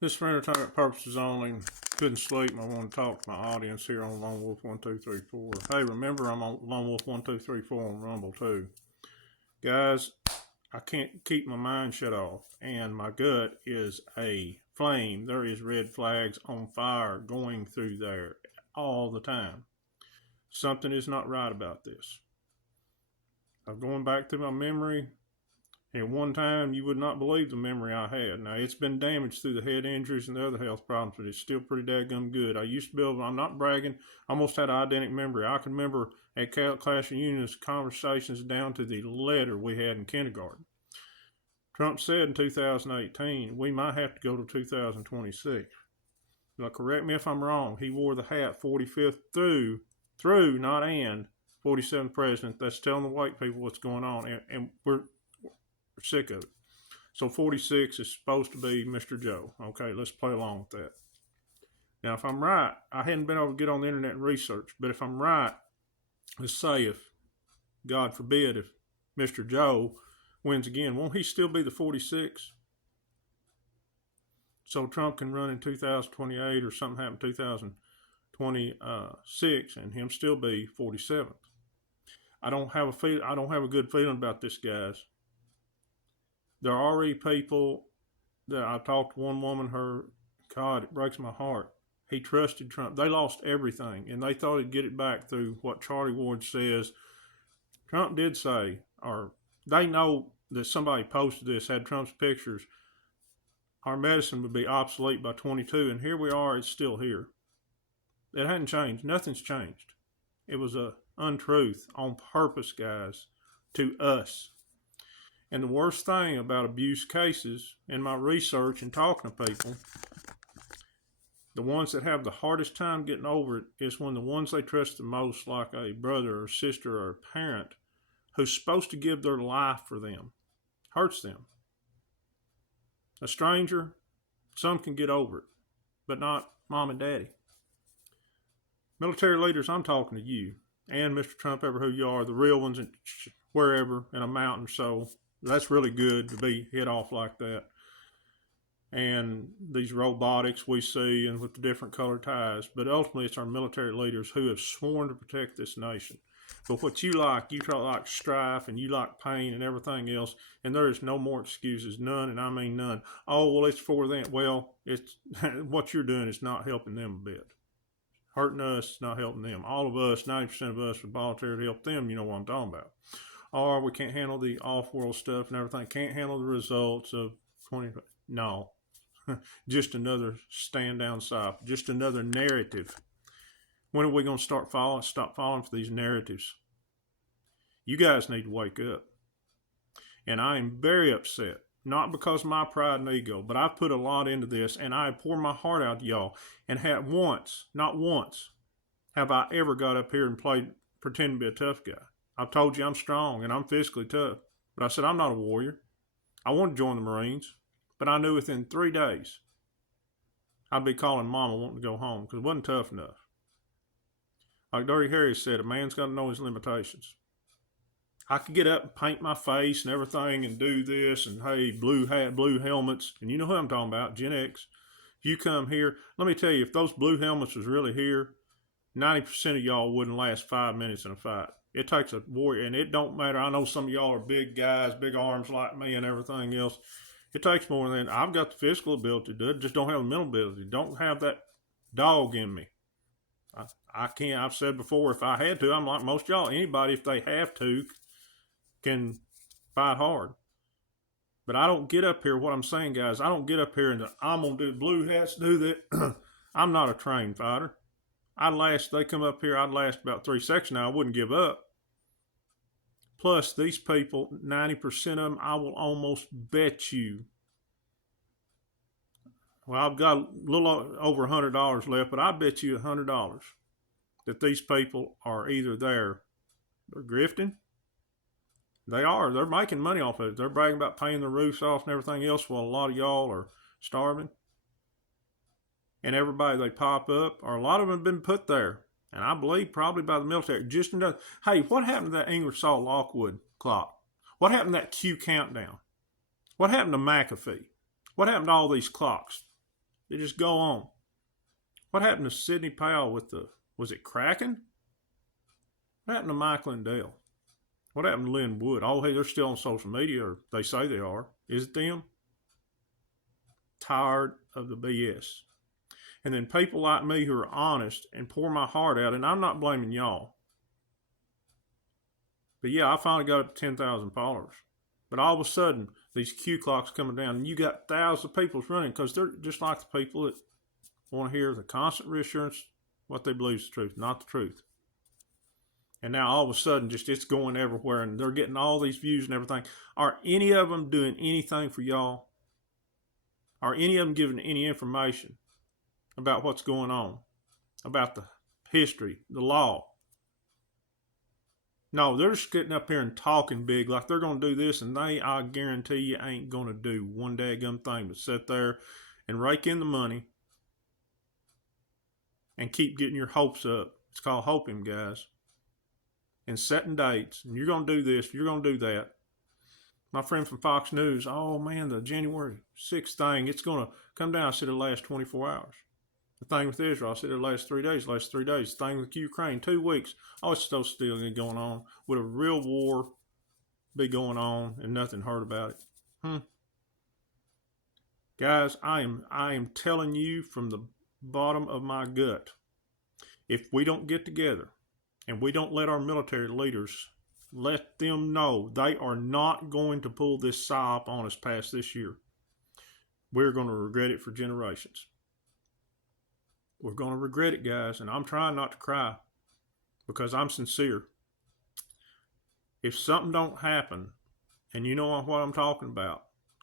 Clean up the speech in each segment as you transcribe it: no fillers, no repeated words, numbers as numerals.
This for entertainment purposes only. Couldn't sleep. I want to talk to my audience here on Lone Wolf 1234. Hey, remember I'm on Lone Wolf 1234 on Rumble too. Guys, I can't keep my mind shut off, and my gut is a flame. There is red flags on fire going through there all the time. Something is not right about this. I'm going back through my memory. And one time, you would not believe the memory I had. Now, it's been damaged through the head injuries and the other health problems, but it's still pretty daggum good. I used to be able, I'm not bragging, I almost had eidetic memory. I can remember at class reunions conversations down to the letter we had in kindergarten. Trump said in 2018, we might have to go to 2026. Now, correct me if I'm wrong. He wore the hat 45th through, not and, 47th president. That's telling the white people what's going on. And we're sick of it. So 46 is supposed to be Mr. Joe. Okay, let's play along with that. Now, if I'm right, I hadn't been able to get on the internet and research, but if I'm right, let's say if, God forbid, if Mr. Joe wins again, won't he still be the 46? So Trump can run in 2028 or something happen in 2026 and him still be 47th. I don't have a good feeling about this, guys. There are already people that I talked to one woman, God, it breaks my heart. He trusted Trump. They lost everything, and they thought he'd get it back through what Charlie Ward says. Trump did say, or they know that somebody posted this, had Trump's pictures, our medicine would be obsolete by 22, and here we are, it's still here. It hadn't changed. Nothing's changed. It was an untruth on purpose, guys, to us. And the worst thing about abuse cases, in my research and talking to people, the ones that have the hardest time getting over it is when the ones they trust the most, like a brother or sister or a parent, who's supposed to give their life for them, hurts them. A stranger, some can get over it, but not mom and daddy. Military leaders, I'm talking to you, and Mr. Trump, ever who you are, the real ones, wherever, in a mountain, so that's really good to be hit off like that. And these robotics we see and with the different colored ties, but ultimately it's our military leaders who have sworn to protect this nation. But what you like strife and you like pain and everything else, and there is no more excuses, none, and I mean none. Oh, well, it's for them. Well, it's what you're doing is not helping them a bit. Hurting us, not helping them. All of us, 90% of us would volunteer to help them, you know what I'm talking about. Or we can't handle the off-world stuff and everything, can't handle the results of 20. No, just another stand-down side, just another narrative. When are we going to stop falling for these narratives? You guys need to wake up. And I am very upset, not because of my pride and ego, but I've put a lot into this, and I pour my heart out to y'all. And not once, have I ever got up here and pretend to be a tough guy. I've told you I'm strong and I'm physically tough, but I said I'm not a warrior. I wanted to join the Marines, but I knew within 3 days I'd be calling Mama wanting to go home because it wasn't tough enough. Like Dirty Harry said, a man's got to know his limitations. I could get up and paint my face and everything and do this and, hey, blue hat, blue helmets, and you know who I'm talking about, genx. If you come here, let me tell you, if those blue helmets was really here, 90% of y'all wouldn't last 5 minutes in a fight. It takes a warrior, and it don't matter. I know some of y'all are big guys, big arms like me and everything else. It takes more than, I've got the physical ability to do it, just don't have the mental ability. Don't have that dog in me. I can't, I've said before, if I had to, I'm like most y'all, anybody, if they have to, can fight hard. But I don't get up here, what I'm saying, guys, I don't get up here and I'm going to do blue hats, do that. I'm not a trained fighter. They come up here, I'd last about 3 seconds now, I wouldn't give up. Plus, these people, 90% of them, I will almost bet you. Well, I've got a little over $100 left, but I bet you $100 that these people are either they're grifting. They're making money off of it. They're bragging about paying the roofs off and everything else while a lot of y'all are starving. And everybody they pop up, or a lot of them have been put there, and I believe probably by the military. Just another, hey, what happened to that Ingersoll Lockwood clock? What happened to that Q countdown? What happened to McAfee? What happened to all these clocks? They just go on. What happened to Sidney Powell with was it Kraken? What happened to Michael and Dale? What happened to Lynn Wood? Oh, hey, they're still on social media, or they say they are. Is it them? Tired of the BS. And then people like me who are honest and pour my heart out, and I'm not blaming y'all. But yeah, I finally got up to 10,000 followers. But all of a sudden, these Q clocks coming down, and you got thousands of people running because they're just like the people that want to hear the constant reassurance, what they believe is the truth, not the truth. And now all of a sudden, just it's going everywhere, and they're getting all these views and everything. Are any of them doing anything for y'all? Are any of them giving any information about what's going on, about the history, the law? No, they're just getting up here and talking big like they're going to do this, and I guarantee you, ain't going to do one daggum thing but sit there and rake in the money and keep getting your hopes up. It's called hoping, guys. And setting dates, and you're going to do this, you're going to do that. My friend from Fox News, oh man, the January 6th thing, it's going to come down. I said it'll last 24 hours. The thing with Israel, I said it'll last 3 days, The thing with Ukraine, 2 weeks. Oh, it's still going on. Would a real war be going on and nothing heard about it? Guys, I am telling you from the bottom of my gut, if we don't get together and we don't let our military leaders let them know they are not going to pull this psyop on us past this year, we're going to regret it for generations. We're going to regret it, guys, and I'm trying not to cry because I'm sincere. If something don't happen, and you know what I'm talking about,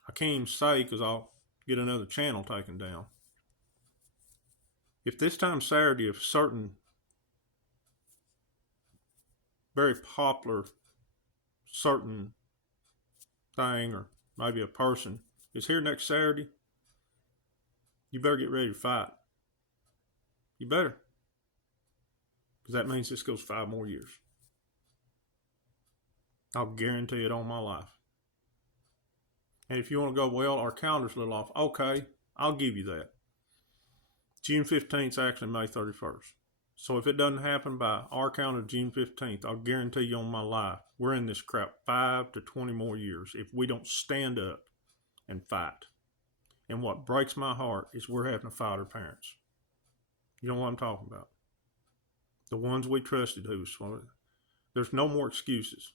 I can't even say because I'll get another channel taken down. If this time Saturday, if certain very popular certain thing or maybe a person is here next Saturday, you better get ready to fight. You better. Because that means this goes 5 more years. I'll guarantee it on my life. And if you want to go, well, our calendar's a little off. Okay, I'll give you that. June 15th is actually May 31st. So if it doesn't happen by our calendar, June 15th, I'll guarantee you on my life, we're in this crap 5 to 20 more years if we don't stand up and fight. And what breaks my heart is we're having to fight our parents. You know what I'm talking about? The ones we trusted there's no more excuses.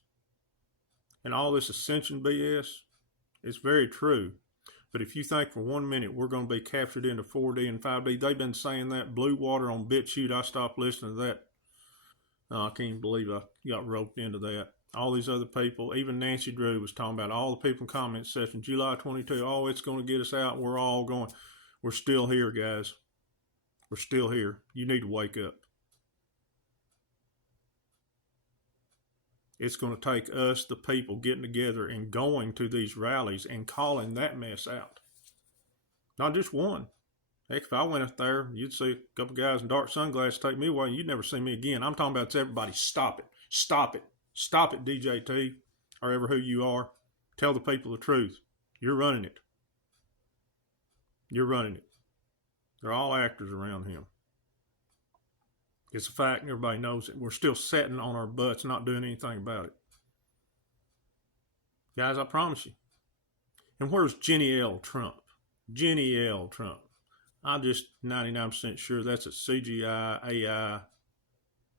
And all this ascension BS is very true. But if you think for 1 minute we're going to be captured into 4D and 5D, they've been saying that. Blue Water on BitChute, I stopped listening to that. I can't even believe I got roped into that. All these other people, even Nancy Drew was talking about all the people in comment section, July 22, oh, it's going to get us out. We're all going. We're still here, guys. We're still here. You need to wake up. It's going to take us, the people, getting together and going to these rallies and calling that mess out. Not just one. Heck, if I went up there, you'd see a couple guys in dark sunglasses take me away, and you'd never see me again. I'm talking about everybody. Stop it. Stop it. Stop it, DJT, or ever who you are. Tell the people the truth. You're running it. You're running it. They're all actors around him. It's a fact, and everybody knows it. We're still sitting on our butts, not doing anything about it. Guys, I promise you. And where's Jenny L. Trump? Jenny L. Trump. I'm just 99% sure that's a CGI, AI,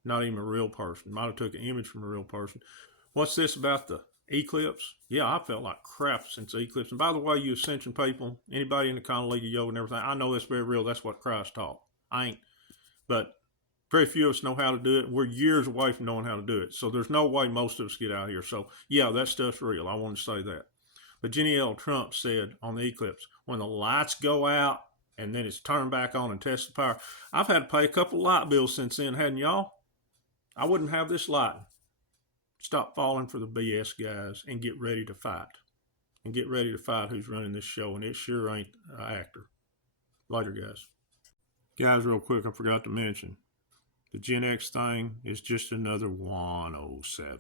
not even a real person. Might have took an image from a real person. What's this about the eclipse? Yeah, I felt like crap since the eclipse. And by the way, you Ascension people, anybody in the kind of League of Yoga and everything, I know that's very real. That's what Christ taught. I ain't. But very few of us know how to do it. We're years away from knowing how to do it. So there's no way most of us get out of here. So yeah, that stuff's real. I want to say that. But Jenny L. Trump said on the eclipse, when the lights go out and then it's turned back on and test the power. I've had to pay a couple light bills since then, hadn't y'all? I wouldn't have this lighting. Stop falling for the BS, guys, and get ready to fight. And get ready to fight who's running this show, and it sure ain't an actor. Later, guys. Guys, real quick, I forgot to mention, the Gen X thing is just another Juan 07.